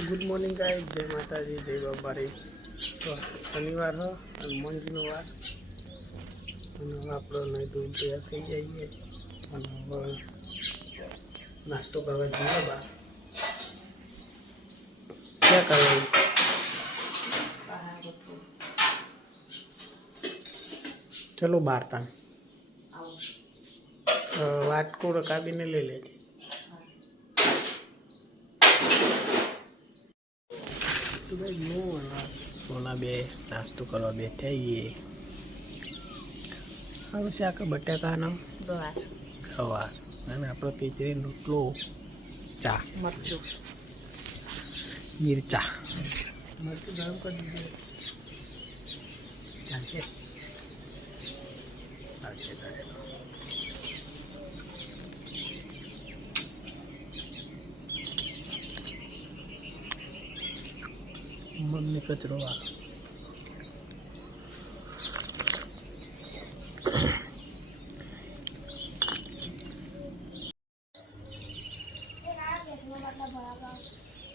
Good morning guys, जय माता जी, जय बाबारी। तो शनिवार हो और मंजीनो वार आप नहीं दूध तैयार थी जाइए नाश्तो करवा जाइए बार क्या कर रही चलो बार ता वाटको काबीने ले लेजे तो भाई सोना बे नाश्तो करवा बैठे ये હવે શાક બટાકાનો ગવાર અને આપણો ખીચડી રોટલો ચા મરચું મિરચા મરચું ગરમ કરી દીધું ચાલશે ચાલશે મમ્મી કચરો વાળો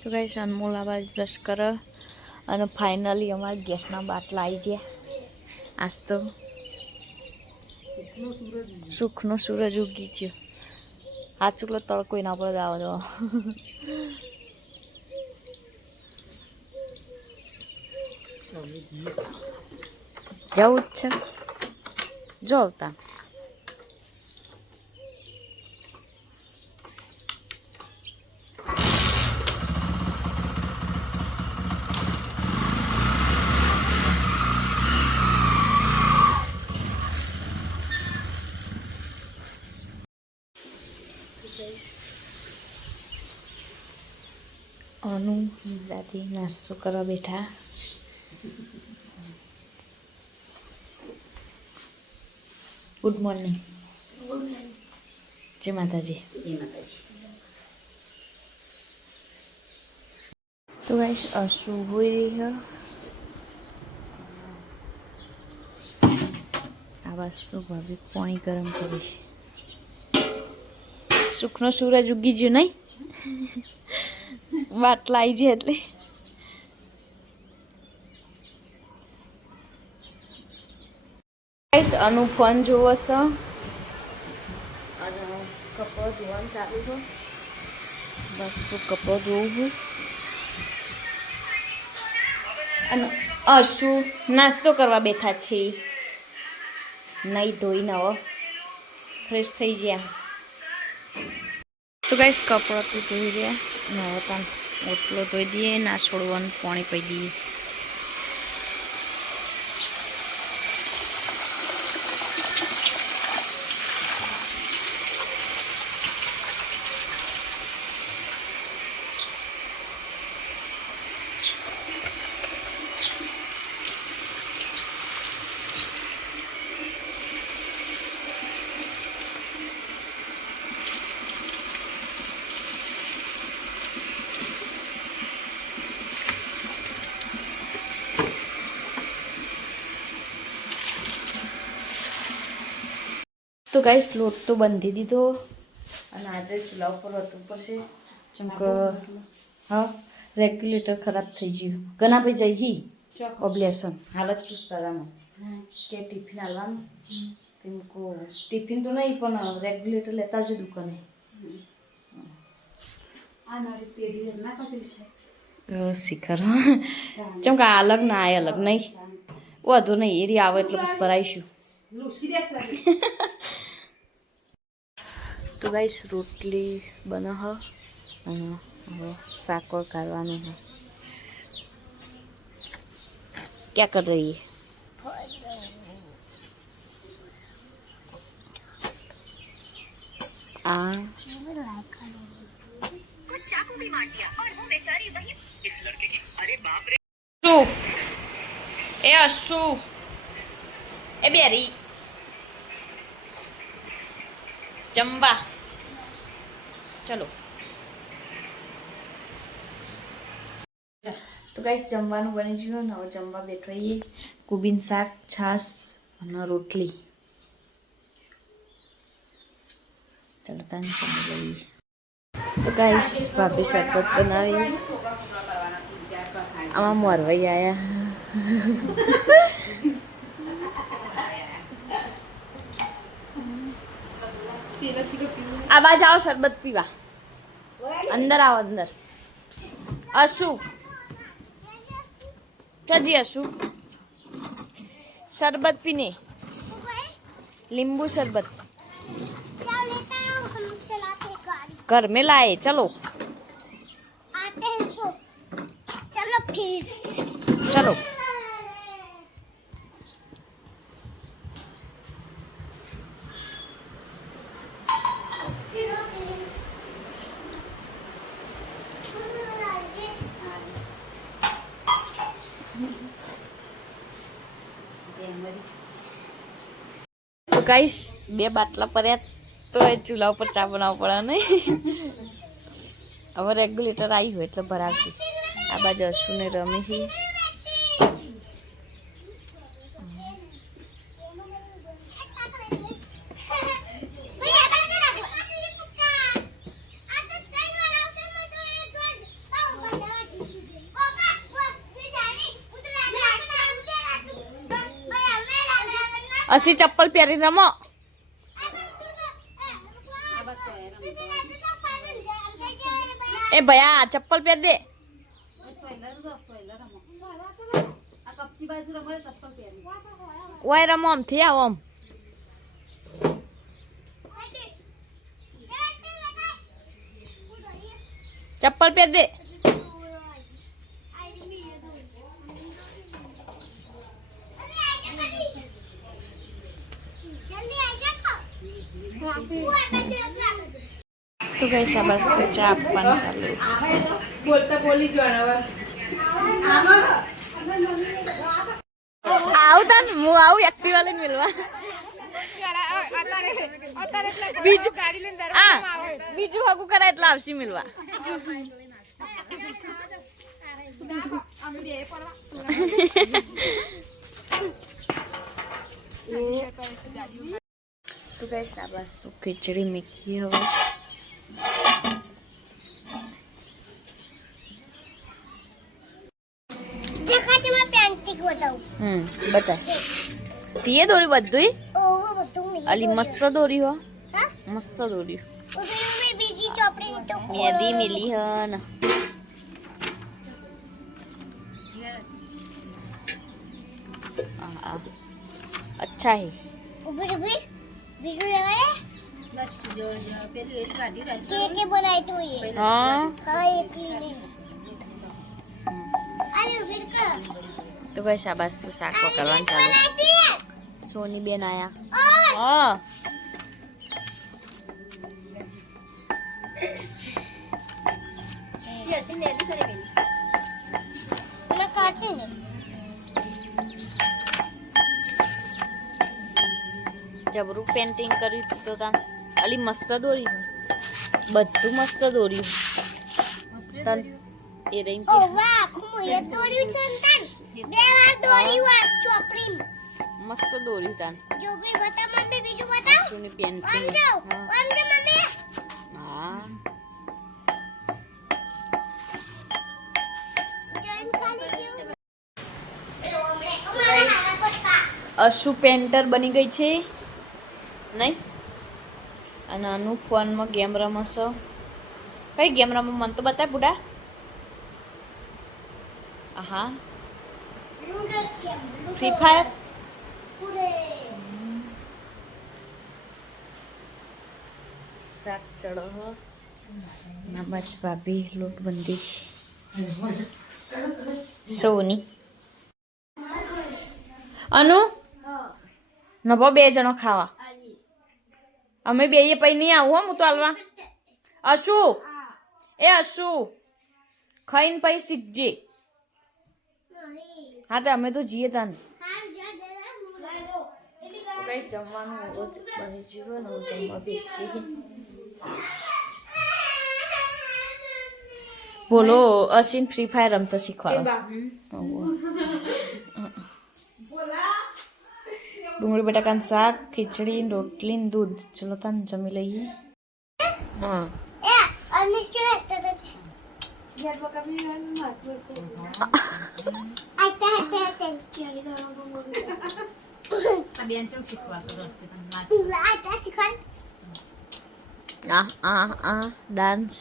तो गाइस अनमोल आवाज ब्रश कर और फाइनली हमारे गैसना बाटला आई जाए। आज तो सुखनो सूरज उगी गयो। आज चुकलो तड़को ना पड़े आव जो जाऊ छे जो ता अनु दादी नाश्तो कर बैठा। Good morning. जय माता जी। तो गाइस अशु हो रही है आवाज तो भाभी पानी गरम करी सुखनो सूरज उगी जो नहीं बाटला आई जाए એટલે गाइस अनु फोन જોવો છો અને કપડો ધોવાનું ચાલુ છે બસ તો કપડો ધોવું અને અશુ નાસ્તો કરવા બેઠા છે નહીં ધોઈને હવે ફ્રેશ થઈ ગયા। तो गाइस कपड़ा तो धोई रहा ना ओटलो धोई दिए ना छोड़वा पानी पी दिए। तो गाइस लोट तो बंधी दीधो और आज चूल्हा पर ऊपर से चमक हाँ रेग्युलेटर खराब थी गयु घना पे जाई ही ओब्लेशन हालत पूछता के टिफिन आलवा तुमको टिफिन तो नहीं पर रेग्युलेटर लेता जो दुकाने शिखर चमका अलग ना आए अलग नहीं वो तो नहीं एरी आवे એટલે બસ ભરાઈશું। तो गाइस रोटली बना है साग और काढ़वाना है। क्या कर रही है ए अशु ए बेरी जम्बा चलो। तो गाइस जमवानुं बनी गयुं ने हवे जमवा बेठवाईए कोबीन शाक छाश अने रोटली। चलो ताने जमी लईए। तो गाइस भाभी शरबत बनावी આમાં મોરવાઈ આયા આ બાજુ આવો શરબત પીવા અંદર આવો અંદર અશુ કજી અશુ शरबत पीने नींबू शरबत घर में लाए चलो आते हैं तो चलो फिर चलो तो गाइस બે બાટલા પડ્યા તો એ ચૂલા ઉપર ચા બનાવવા પડે નહીં હવે રેગ્યુલેટર આવી હોય એટલે ભરાવશે આ બાજુ અશુને રમી છે અસી ચપ્પલ પહેરી રમો એ ભયા ચપ્પલ પહેર દે ઓય રમો આમથી આવો આમ ચપ્પલ પહેર દે तो कैसा बस तो चा अपन चालू बोलता बोली जो ना આવતા ને હું આવું એક્ટિવા લઈને મિલવા બીજું બીજું હગું કરાય એટલે આવશે મિલવા તો ગાઈસ આ બસ તો ખીચડી મીઠી હવે बता ये दोरी बद्दुई अली मस्त दोरी हो मस्त दोरी मेदी मिली है ना अच्छा है के बनाई तो ये हाँ तो भाई शाबाश तो शाक पकड़वान चालू सोनी बेन आया हाँ जबरू पेंटिंग करी तो ता अली मस्त दोरी बधु मस्त दोरी तन ए रही ओ वाह खुमो दोरी संतन બે વાર દોરી વા ચોપડી મસ્ત દોરી તાન જો ભી બતા મમ્મી બીજું બતાવ સુની પેન્ટિંગ આમ જો મમ્મી હા જોઈન ખાલી અશુ પેન્ટર બની ગઈ છે નહીં અને અનુ ફોનમાં ગેમ રમશે કઈ ગેમ રમો મને તો બતાય બુડા હા फ्री फायर શાક ચડો ના બસ ભાભી લોટ બંધી સોની અનુ નભો બે જણો ખાવા અમે બે પૈ નહીં આવું હો હું તો હાલવા અશુ એ અશુ ખાઈને પૈ શીખજે હા તો અમે તો જઈએ તાન કઈ જમવાનું રોજ બની જીવન જમવા બેસી બોલો અસીન ફ્રી ફાયર રમતો શીખવાડો ડુંગળી બટાકાનું શાક ખીચડી રોટલી દૂધ ચલો તાન જમી લઈએ હા dance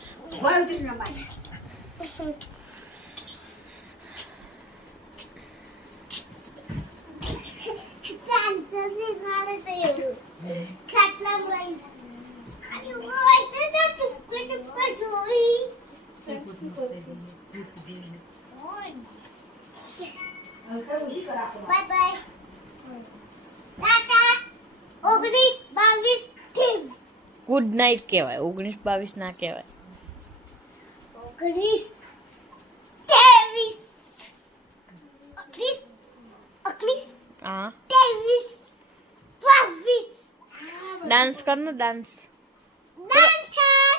bye bye Tata 19 22 good night કહેવાય 19-22 ના કહેવાય 19 23 હા 22 ડાન્સ કર ને ડાન્સ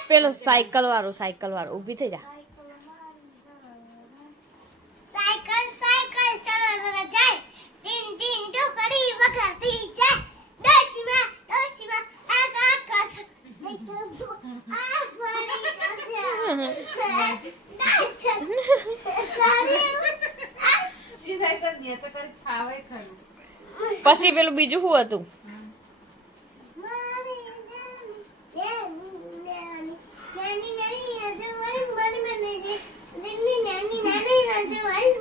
પેલો સાયકલ વાળો ઊભી થઈ જા સાયકલ સરળ જાય ટીન ટીન ટુકડી વગરતી જાય ડોશીમાં આગા કસ આ ફરી પછી પેલું બીજું શું હતું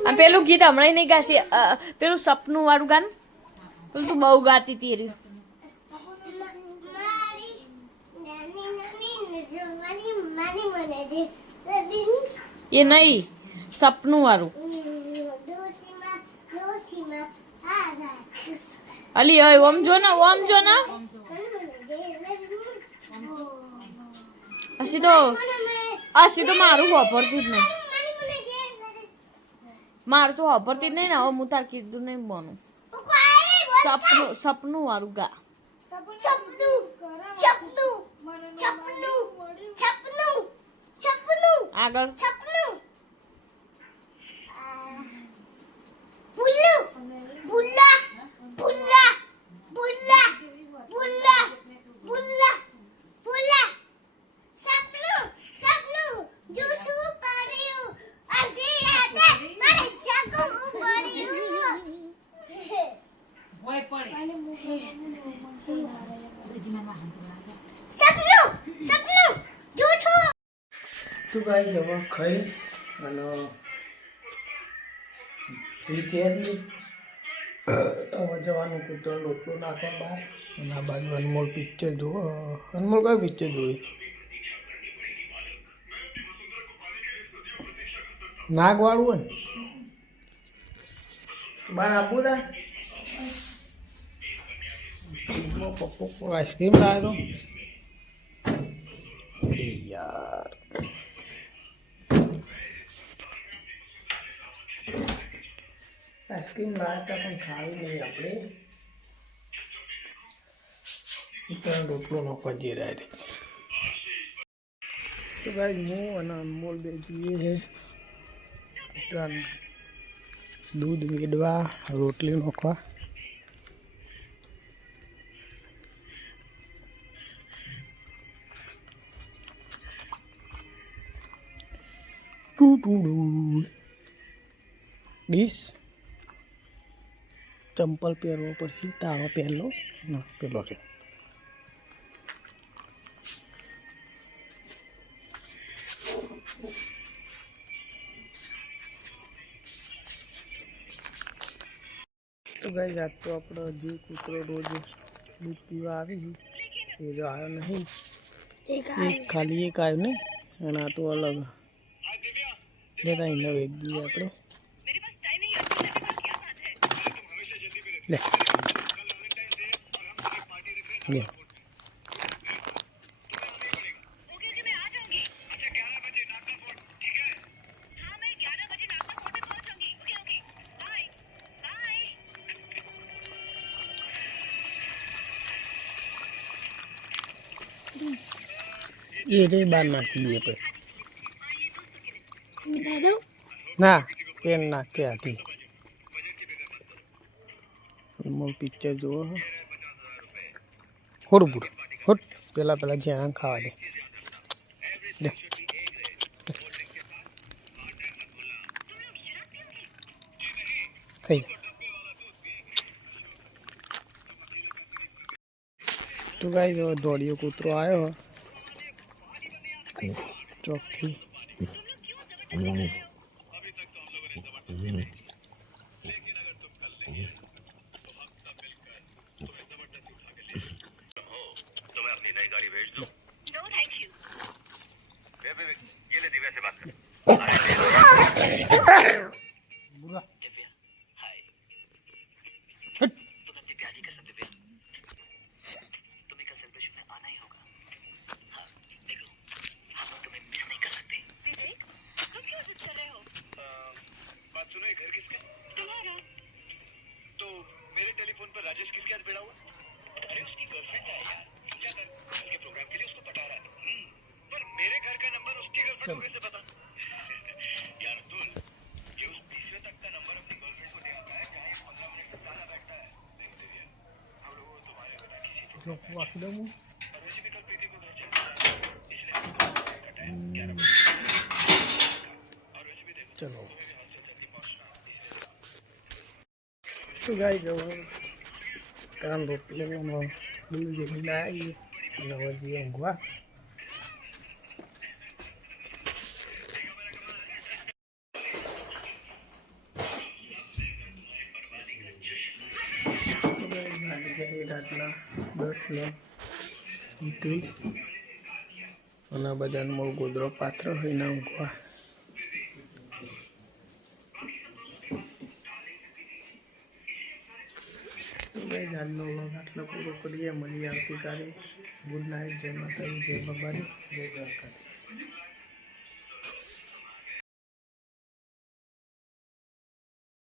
અને પેલું ગીત હમણાં નહીં ગાશી પેલું સપનું વાળું ગાન પેલું તું બહુ ગાતી હતી રહ્યું એ નહીં સપનું વાળું અલી ઓમ જો ને અસી તો મારું વાપરતી જ નહીં મારું તો વાપરતી જ નહીં ને હવે હું તાર કીધું નહીં બનું સપનું વાળું ગા આગળ તો ગાઈસ હવે ખાઈ અને હવે જવાનું કૂતરો રોટલો નાખવા બહાર અને આ બાજુ અનમોલ પિક્ચર જુઓ અનમોલ કયું પિક્ચર જોઈ નાગવાળું હોય ને બહાર આપવું તા પપ્પો આઈસ્ક્રીમ લાવ્યો અરે યાર આઈસ્ક્રીમ લાવતા પણ ખાવી નહીં આપણે ઉત્તરાયણ રોટલો નાખવા જઈ રહ્યા છે તો ભાઈ હું અને અનમોલ બે જઈએ છે ઉત્તરાયણ દૂધ મેળવા રોટલી નાખવા ડીશ ચંપલ પહેરવો પછી તારો પહેરલો ના પેલો છે તો ગાઈસ આજ તો આપણો જે કૂતરો રોજ દૂધ પીવા આવી એ જો આવ્યો નહીં એક ખાલી એક આવ્યો ને અને આ તો અલગ લેતા એને વેચ દઈએ આપણે લે લે ये रे बार नाखी दिए पे ना पेन नाख के आती अनमोल पिक्चर जो होड़ बुड़ होड़ पेला पेला ज्यादा खावा दे કઈ તો ગાઈ જો દોડિયો કૂતરો આવ્યો ચોકથી વાકી દઉં ચલો તો ગાઈ જવા કાન રોટી લેવાનું બીજું જે લીલા આવી અને હવે જઈએ ઊંઘવા રાતના 10:20 અને બધાને બહુ ગોદરો પાત્ર હોય ના ઊંઘવા આજનો વ્લોગ આટલો પૂરો કરીએ મળીએ આવતીકાલે ગુડ નાઇટ જય માતાજી જય બાબાજી જય દ્વારકા